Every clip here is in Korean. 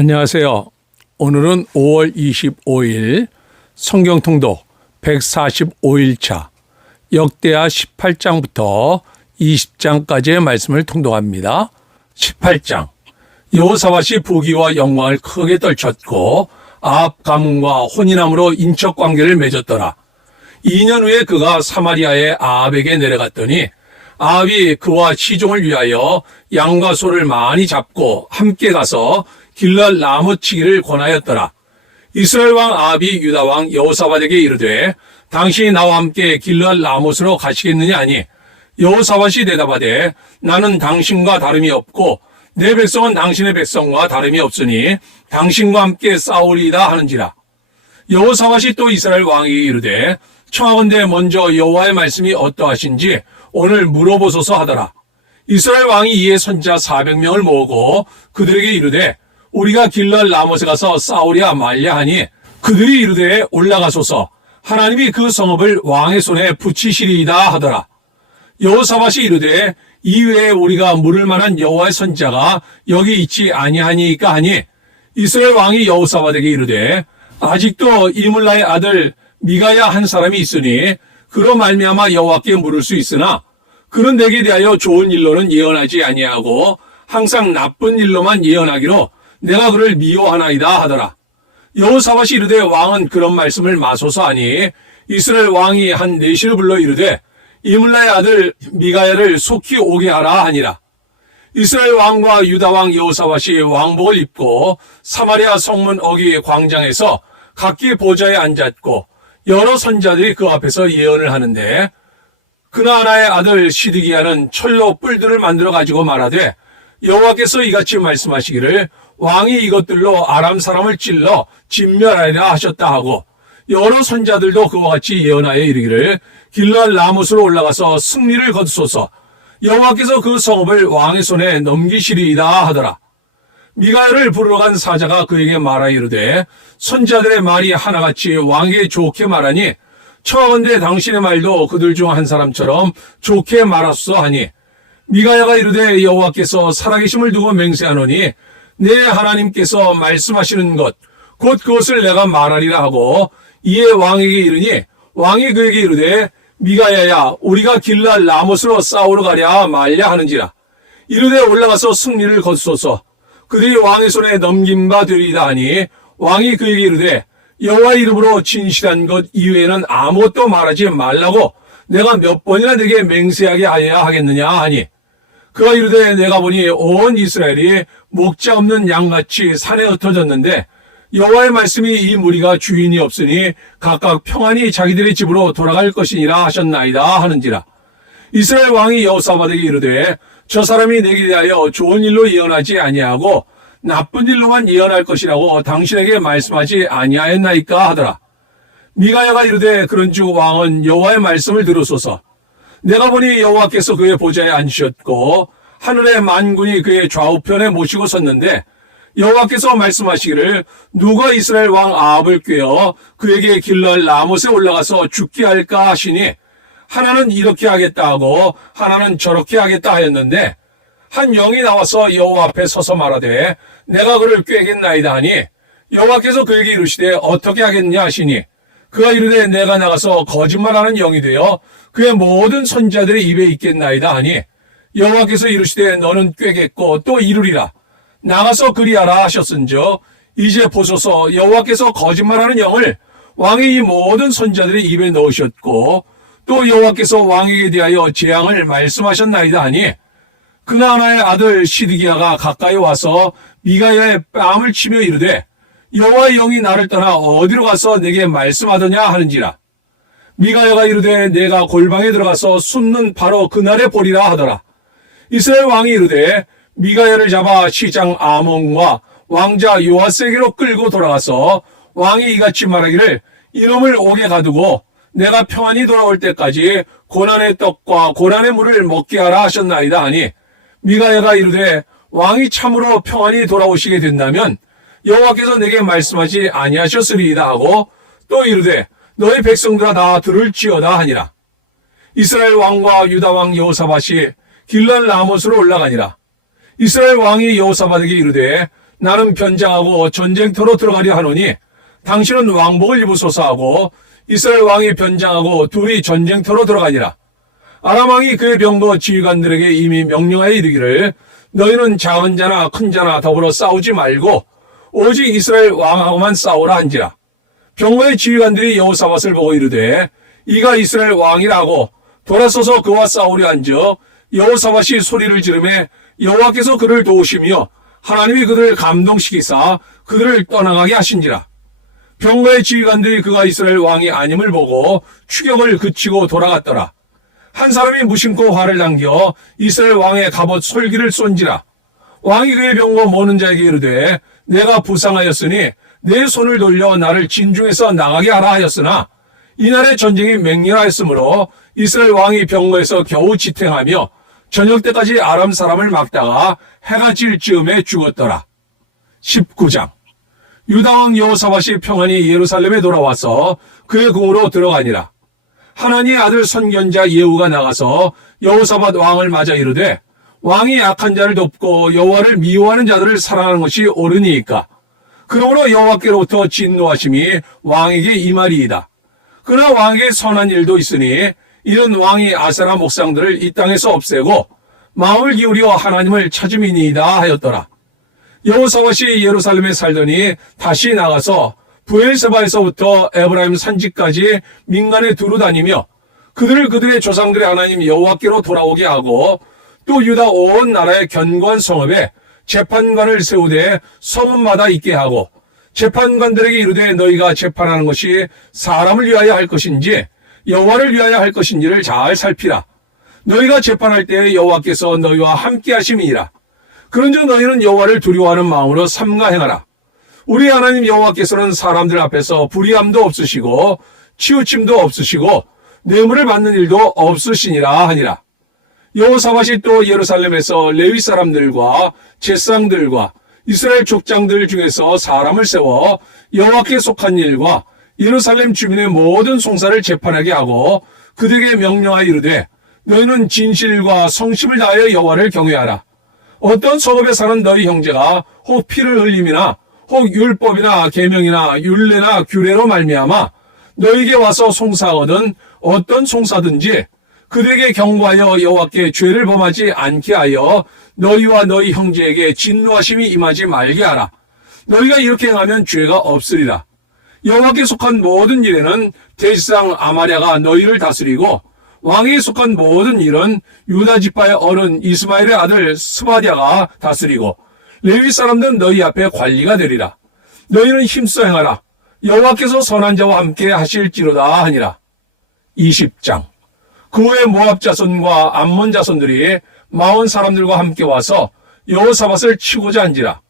안녕하세요. 오늘은 5월 25일 성경통독 145일차 역대하 18장부터 20장까지의 말씀을 통독합니다. 18장 여호사밧이 부귀와 영광을 크게 떨쳤고 아합 가문과 혼인함으로 인척관계를 맺었더라. 2년 후에 그가 사마리아의 아합에게 내려갔더니 아합이 그와 시종을 위하여 양과 소를 많이 잡고 함께 가서 길랄 나무치기를 권하였더라. 이스라엘 왕 아합이 유다 왕 여호사밧에게 이르되 당신이 나와 함께 길랄 라못으로 가시겠느냐 하니 여호사밧이 대답하되 나는 당신과 다름이 없고 내 백성은 당신의 백성과 다름이 없으니 당신과 함께 싸우리이다 하는지라. 여호사밧이 또 이스라엘 왕에게 이르되 청하건대 먼저 여호와의 말씀이 어떠하신지 오늘 물어보소서 하더라. 이스라엘 왕이 이에 선지자 400명을 모으고 그들에게 이르되 우리가 길랄 라못에 가서 싸우랴 말랴 하니 그들이 이르되 올라가소서 하나님이 그 성읍을 왕의 손에 붙이시리이다 하더라. 여호사밧이 이르되 이외에 우리가 물을 만한 여호와의 선지자가 여기 있지 아니하니까 하니 이스라엘 왕이 여호사밧에게 이르되 아직도 이물라의 아들 미가야 한 사람이 있으니 그로 말미암아 여호와께 물을 수 있으나 그는 내게 대하여 좋은 일로는 예언하지 아니하고 항상 나쁜 일로만 예언하기로 내가 그를 미워하나이다 하더라. 여호사밧이 이르되 왕은 그런 말씀을 마소서 하니 이스라엘 왕이 한 내시를 불러 이르되 이물라의 아들 미가야를 속히 오게 하라 하니라. 이스라엘 왕과 유다 왕 여호사밧이 왕복을 입고 사마리아 성문 어귀 광장에서 각기 보좌에 앉았고 여러 선자들이 그 앞에서 예언을 하는데 그나아나의 아들 시드기야는 철로 뿔들을 만들어 가지고 말하되 여호와께서 이같이 말씀하시기를 왕이 이것들로 아람 사람을 찔러 진멸하리라 하셨다 하고 여러 선자들도 그와 같이 예언하여 이르기를 길랄 라못으로 올라가서 승리를 거두소서 여호와께서 그 성읍을 왕의 손에 넘기시리이다 하더라. 미가야를 부르러 간 사자가 그에게 말하여 이르되 선자들의 말이 하나같이 왕에게 좋게 말하니 청하건대 당신의 말도 그들 중 한 사람처럼 좋게 말하소서 하니 미가야가 이르되 여호와께서 살아계심을 두고 맹세하노니 내 하나님께서 말씀하시는 것 곧 그것을 내가 말하리라 하고 이에 왕에게 이르니 왕이 그에게 이르되 미가야야 우리가 길랄 라못으로 싸우러 가랴 말랴 하는지라. 이르되 올라가서 승리를 거두소서 그들이 왕의 손에 넘김바 되리이다 하니 왕이 그에게 이르되 여호와 이름으로 진실한 것 이외에는 아무것도 말하지 말라고 내가 몇 번이나 내게 맹세하게 하여야 하겠느냐 하니 그가 이르되 내가 보니 온 이스라엘이 목자 없는 양같이 산에 흩어졌는데 여호와의 말씀이 이 무리가 주인이 없으니 각각 평안히 자기들의 집으로 돌아갈 것이니라 하셨나이다 하는지라. 이스라엘 왕이 여호사밧에게 이르되 저 사람이 내게 대하여 좋은 일로 예언하지 아니하고 나쁜 일로만 예언할 것이라고 당신에게 말씀하지 아니하였나이까 하더라. 미가야가 이르되 그런즉 왕은 여호와의 말씀을 들으소서. 내가 보니 여호와께서 그의 보좌에 앉으셨고 하늘의 만군이 그의 좌우편에 모시고 섰는데 여호와께서 말씀하시기를 누가 이스라엘 왕 아합을 꾀어 그에게 길랄 라못에 올라가서 죽게 할까 하시니 하나는 이렇게 하겠다 하고 하나는 저렇게 하겠다 하였는데 한 영이 나와서 여호와 앞에 서서 말하되 내가 그를 꾀겠나이다 하니 여호와께서 그에게 이르시되 어떻게 하겠냐 하시니 그가 이르되 내가 나가서 거짓말하는 영이 되어 그의 모든 선자들의 입에 있겠나이다 하니 여호와께서 이르시되 너는 꾀겠고 또 이루리라. 나가서 그리하라 하셨은즉 이제 보소서 여호와께서 거짓말하는 영을 왕의 이 모든 선자들의 입에 넣으셨고 또 여호와께서 왕에게 대하여 재앙을 말씀하셨나이다 하니 그나아나의 아들 시드기야가 가까이 와서 미가야의 뺨을 치며 이르되 여호와의 영이 나를 떠나 어디로 가서 내게 말씀하더냐 하는지라. 미가야가 이르되 내가 골방에 들어가서 숨는 바로 그날에 보리라 하더라. 이스라엘 왕이 이르되 미가야를 잡아 시장 아몬과 왕자 요아스에게로 끌고 돌아가서 왕이 이같이 말하기를 이놈을 옥에 가두고 내가 평안히 돌아올 때까지 고난의 떡과 고난의 물을 먹게 하라 하셨나이다 하니 미가야가 이르되 왕이 참으로 평안히 돌아오시게 된다면 여호와께서 내게 말씀하지 아니하셨으리이다 하고 또 이르되 너희 백성들아 다 들을지어다 하니라. 이스라엘 왕과 유다 왕 여호사밧이 길랄 라못으로 올라가니라. 이스라엘 왕이 여호사밧에게 이르되 나는 변장하고 전쟁터로 들어가려 하노니 당신은 왕복을 입으소서 하고 이스라엘 왕이 변장하고 둘이 전쟁터로 들어가니라. 아람 왕이 그의 병거 지휘관들에게 이미 명령하여 이르기를 너희는 작은 자나 큰 자나 더불어 싸우지 말고 오직 이스라엘 왕하고만 싸우라 한지라. 병거의 지휘관들이 여호사밧을 보고 이르되 이가 이스라엘 왕이라고 돌아서서 그와 싸우려 한즉 여호사밧이 소리를 지르매 여호와께서 그를 도우시며 하나님이 그들을 감동시키사 그들을 떠나가게 하신지라. 병거의 지휘관들이 그가 이스라엘 왕이 아님을 보고 추격을 그치고 돌아갔더라. 한 사람이 무심코 화를 당겨 이스라엘 왕의 갑옷 솔기를 쏜지라. 왕이 그의 병거 모는 자에게 이르되 내가 부상하였으니 내 손을 돌려 나를 진중에서 나가게 하라 하였으나 이날의 전쟁이 맹렬하였으므로 이스라엘 왕이 병거에서 겨우 지탱하며 저녁 때까지 아람 사람을 막다가 해가 질 즈음에 죽었더라. 19장. 유다왕 여호사밧이 평안히 예루살렘에 돌아와서 그의 궁으로 들어가니라. 하나니의 아들 선견자 예후가 나가서 여호사밧 왕을 맞아 이르되 왕이 악한 자를 돕고 여호와를 미워하는 자들을 사랑하는 것이 옳으니이까. 그러므로 여호와께로부터 진노하심이 왕에게 임하리이다. 그러나 왕에게 선한 일도 있으니 이는 왕이 아세라 목상들을 이 땅에서 없애고 마음을 기울여 하나님을 찾음이니이다 하였더라. 여호사밧이 예루살렘에 살더니 다시 나가서 부엘세바에서부터 에브라임 산지까지 민간에 두루 다니며 그들의 조상들의 하나님 여호와께로 돌아오게 하고 또 유다 온 나라의 견고한 성읍에 재판관을 세우되 성읍마다 있게 하고 재판관들에게 이르되 너희가 재판하는 것이 사람을 위하여 할 것인지 여호와를 위하여 할 것인지를 잘 살피라. 너희가 재판할 때에 여호와께서 너희와 함께 하심이니라. 그런즉 너희는 여호와를 두려워하는 마음으로 삼가 행하라. 우리 하나님 여호와께서는 사람들 앞에서 불의함도 없으시고 치우침도 없으시고 뇌물을 받는 일도 없으시니라 하니라. 여호사밧이 또 예루살렘에서 레위 사람들과 제사장들과 이스라엘 족장들 중에서 사람을 세워 여호와께 속한 일과 예루살렘 주민의 모든 송사를 재판하게 하고 그들에게 명령하여 이르되 너희는 진실과 성심을 다하여 여호와를 경외하라. 어떤 성읍에 사는 너희 형제가 혹 피를 흘림이나 혹 율법이나 계명이나 율례나 규례로 말미암아 너희에게 와서 송사하거든 어떤 송사든지 그들에게 경고하여 여호와께 죄를 범하지 않게 하여 너희와 너희 형제에게 진노하심이 임하지 말게 하라. 너희가 이렇게 행하면 죄가 없으리라. 여호와께 속한 모든 일에는 대지상 아마랴가 너희를 다스리고 왕에 속한 모든 일은 유다 지파의 어른 이스마엘의 아들 스바랴가 다스리고 레위 사람들은 너희 앞에 관리가 되리라. 너희는 힘써 행하라. 여호와께서 선한 자와 함께 하실지로다 하니라. 20장. 그 후에 모압 자손과 암몬 자손들이 마온 사람들과 함께 와서 여호사밧을 치고자 한지라.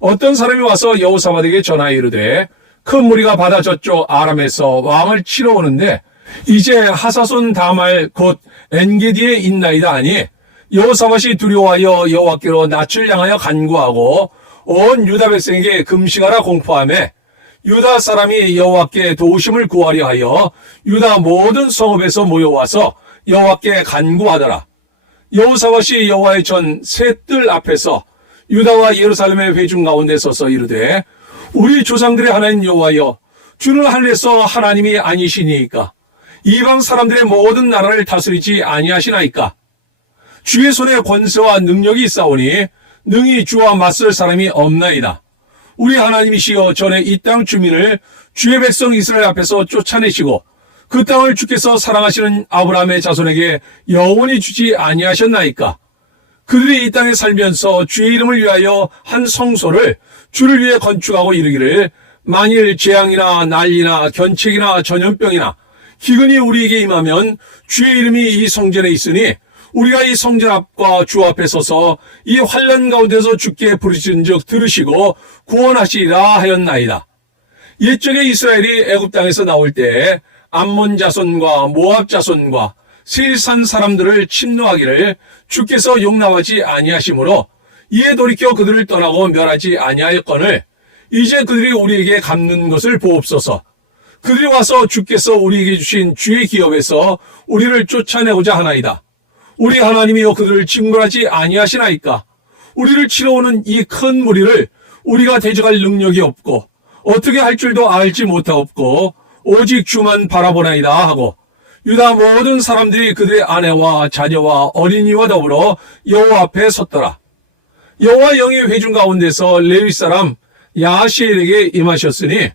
어떤 사람이 와서 여호사밧에게 전하여 이르되 큰 무리가 바다 저쪽 아람에서 왕을 치러 오는데 이제 하사손 다말 곧 엔게디에 있나이다 하니 여호사밧이 두려워하여 여호와께로 낯을 향하여 간구하고 온 유다 백성에게 금식하라 공포하며 유다 사람이 여호와께 도우심을 구하려 하여 유다 모든 성읍에서 모여와서 여호와께 간구하더라. 여호사밧이 여호와의 전 세 뜰 앞에서 유다와 예루살렘의 회중 가운데 서서 이르되 우리 조상들의 하나님 여호와여 주는 하늘에서 하나님이 아니시니이까 이방 사람들의 모든 나라를 다스리지 아니하시나이까. 주의 손에 권세와 능력이 있사오니 능히 주와 맞설 사람이 없나이다. 우리 하나님이시여 전에 이 땅 주민을 주의 백성 이스라엘 앞에서 쫓아내시고 그 땅을 주께서 사랑하시는 아브라함의 자손에게 영원히 주지 아니하셨나이까. 그들이 이 땅에 살면서 주의 이름을 위하여 한 성소를 주를 위해 건축하고 이르기를 만일 재앙이나 난리나 견책이나 전염병이나 기근이 우리에게 임하면 주의 이름이 이 성전에 있으니 우리가 이 성전 앞과 주 앞에 서서 이 환난 가운데서 주께 부르짖은즉 들으시고 구원하시리라 하였나이다. 옛적에 이스라엘이 애굽 땅에서 나올 때에 암몬 자손과 모압 자손과 세일산 사람들을 침노하기를 주께서 용납하지 아니하시므로 이에 돌이켜 그들을 떠나고 멸하지 아니하였거늘 이제 그들이 우리에게 갚는 것을 보옵소서. 그들이 와서 주께서 우리에게 주신 주의 기업에서 우리를 쫓아내고자 하나이다. 우리 하나님이여 그들을 징벌하지 아니하시나이까. 우리를 치러 오는 이 큰 무리를 우리가 대적할 능력이 없고 어떻게 할 줄도 알지 못하옵고 오직 주만 바라보나이다 하고 유다 모든 사람들이 그들의 아내와 자녀와 어린이와 더불어 여호와 앞에 섰더라. 여호와 영이 회중 가운데서 레위 사람 야하시엘에게 임하셨으니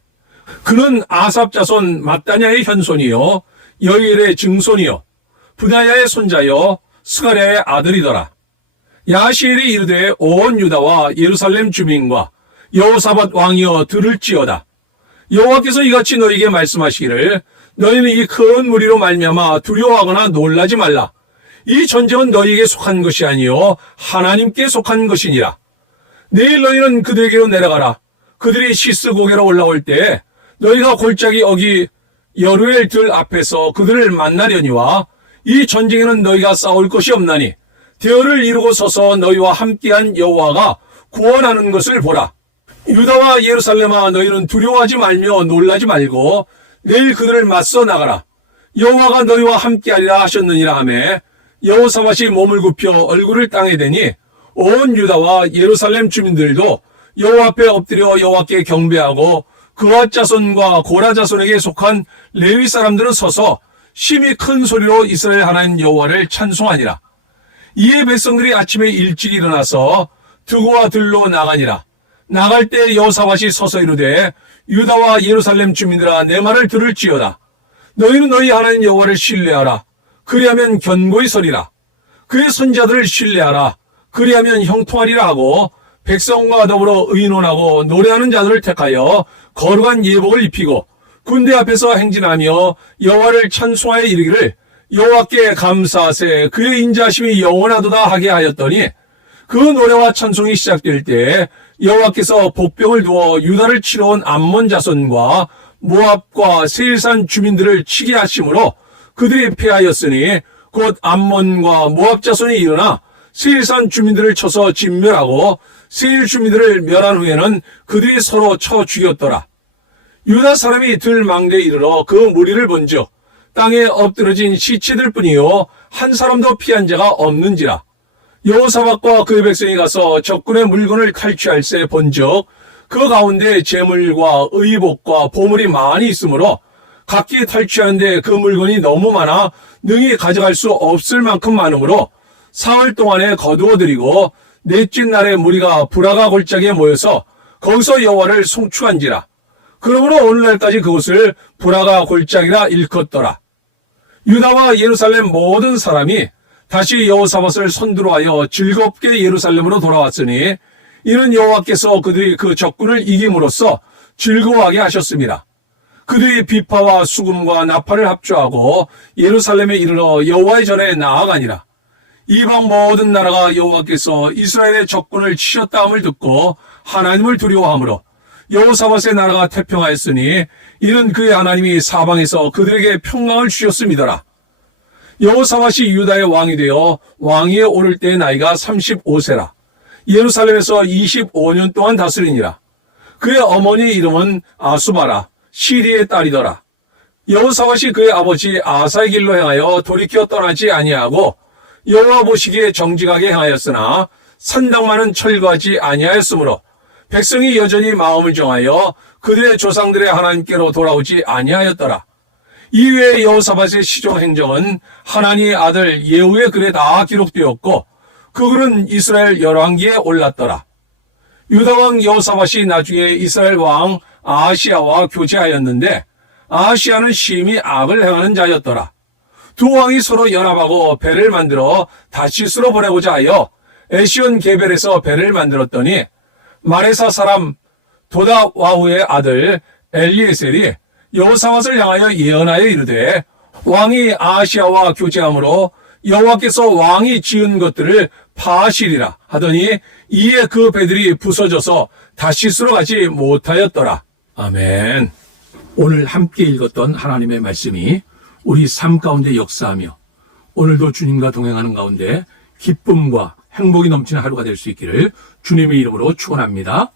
그는 아삽 자손 mat단야의 현손이요 여일의 증손이요 브나야의 손자요 스가랴의 아들이더라. 야하시엘이 이르되 온 유다와 예루살렘 주민과 여호사밧 왕이여 들을지어다. 여호와께서 이같이 너희에게 말씀하시기를 너희는 이 큰 무리로 말미암아 두려워하거나 놀라지 말라. 이 전쟁은 너희에게 속한 것이 아니요 하나님께 속한 것이니라. 내일 너희는 그들에게로 내려가라. 그들이 시스 고개로 올라올 때 너희가 골짜기 어기 여루엘 들 앞에서 그들을 만나려니와 이 전쟁에는 너희가 싸울 것이 없나니 대열을 이루고 서서 너희와 함께한 여호와가 구원하는 것을 보라. 유다와 예루살렘아 너희는 두려워하지 말며 놀라지 말고 내일 그들을 맞서 나가라. 여호와가 너희와 함께하리라 하셨느니라 하매 여호사밧이 몸을 굽혀 얼굴을 땅에 대니 온 유다와 예루살렘 주민들도 여호와 앞에 엎드려 여호와께 경배하고 그와 자손과 고라 자손에게 속한 레위 사람들은 서서 심히 큰 소리로 이스라엘 하나님 여호와를 찬송하니라. 이에 백성들이 아침에 일찍 일어나서 두구와 들로 나가니라. 나갈 때 여호사밧이 서서 이르되 유다와 예루살렘 주민들아 내 말을 들을지어다. 너희는 너희 하나님 여호와를 신뢰하라. 그리하면 견고히 서리라. 그의 선자들을 신뢰하라. 그리하면 형통하리라 하고 백성과 더불어 의논하고 노래하는 자들을 택하여 거룩한 예복을 입히고 군대 앞에서 행진하며 여호와를 찬송하여 이르기를 여호와께 감사하세 그의 인자하심이 영원하도다 하게 하였더니 그 노래와 찬송이 시작될 때 여호와께서 복병을 두어 유다를 치러 온 암몬 자손과 모압과 세일산 주민들을 치게 하심으로 그들이 패하였으니 곧 암몬과 모압 자손이 일어나 세일산 주민들을 쳐서 진멸하고 세일 주민들을 멸한 후에는 그들이 서로 쳐 죽였더라. 유다 사람이 들망대에 이르러 그 무리를 본즉 땅에 엎드러진 시체들 뿐이요 한 사람도 피한 자가 없는지라. 여호사밧과 그의 백성이 가서 적군의 물건을 탈취할새 본즉 그 가운데 재물과 의복과 보물이 많이 있으므로 각기 탈취하는데 그 물건이 너무 많아 능히 가져갈 수 없을 만큼 많으므로 사흘 동안에 거두어들이고 넷째 날에 무리가 브라가 골짜기에 모여서 거기서 여호와를 송축한지라. 그러므로 오늘날까지 그곳을 브라가 골짜기라 일컫더라. 유다와 예루살렘 모든 사람이 다시 여호사밧을 선두로하여 즐겁게 예루살렘으로 돌아왔으니 이는 여호와께서 그들이 그 적군을 이김으로써 즐거워하게 하셨습니다. 그들이 비파와 수금과 나팔을 합주하고 예루살렘에 이르러 여호와의 전에 나아가니라. 이방 모든 나라가 여호와께서 이스라엘의 적군을 치셨다 함을 듣고 하나님을 두려워하므로 여호사밧의 나라가 태평하였으니 이는 그의 하나님이 사방에서 그들에게 평강을 주셨음이더라. 여호사밧이 유다의 왕이 되어 왕위에 오를 때의 나이가 35세라. 예루살렘에서 25년 동안 다스리니라. 그의 어머니 이름은 아수바라, 시리의 딸이더라. 여호사밧이 그의 아버지 아사의 길로 행하여 돌이켜 떠나지 아니하고 여호와 보시기에 정직하게 행하였으나 산당만은 철거하지 아니하였으므로 백성이 여전히 마음을 정하여 그들의 조상들의 하나님께로 돌아오지 아니하였더라. 이외에 여호사밧의 시종 행정은 하나니의 아들 예후의 글에 다 기록되었고 그 글은 이스라엘 열왕기에 올랐더라. 유다왕 여호사밧이 나중에 이스라엘 왕 아하시야와 교제하였는데 아하시야는 심히 악을 행하는 자였더라. 두 왕이 서로 연합하고 배를 만들어 다시스로 보내고자 하여 에시온 게벨에서 배를 만들었더니 마레사 사람 도다와후의 아들 엘리에셀이 여호사밧을 향하여 예언하여 이르되 왕이 아하시야와 교제함으로 여호와께서 왕이 지은 것들을 파하시리라 하더니 이에 그 배들이 부서져서 다시스로 가지 못하였더라. 아멘. 오늘 함께 읽었던 하나님의 말씀이 우리 삶 가운데 역사하며 오늘도 주님과 동행하는 가운데 기쁨과 행복이 넘치는 하루가 될 수 있기를 주님의 이름으로 축원합니다.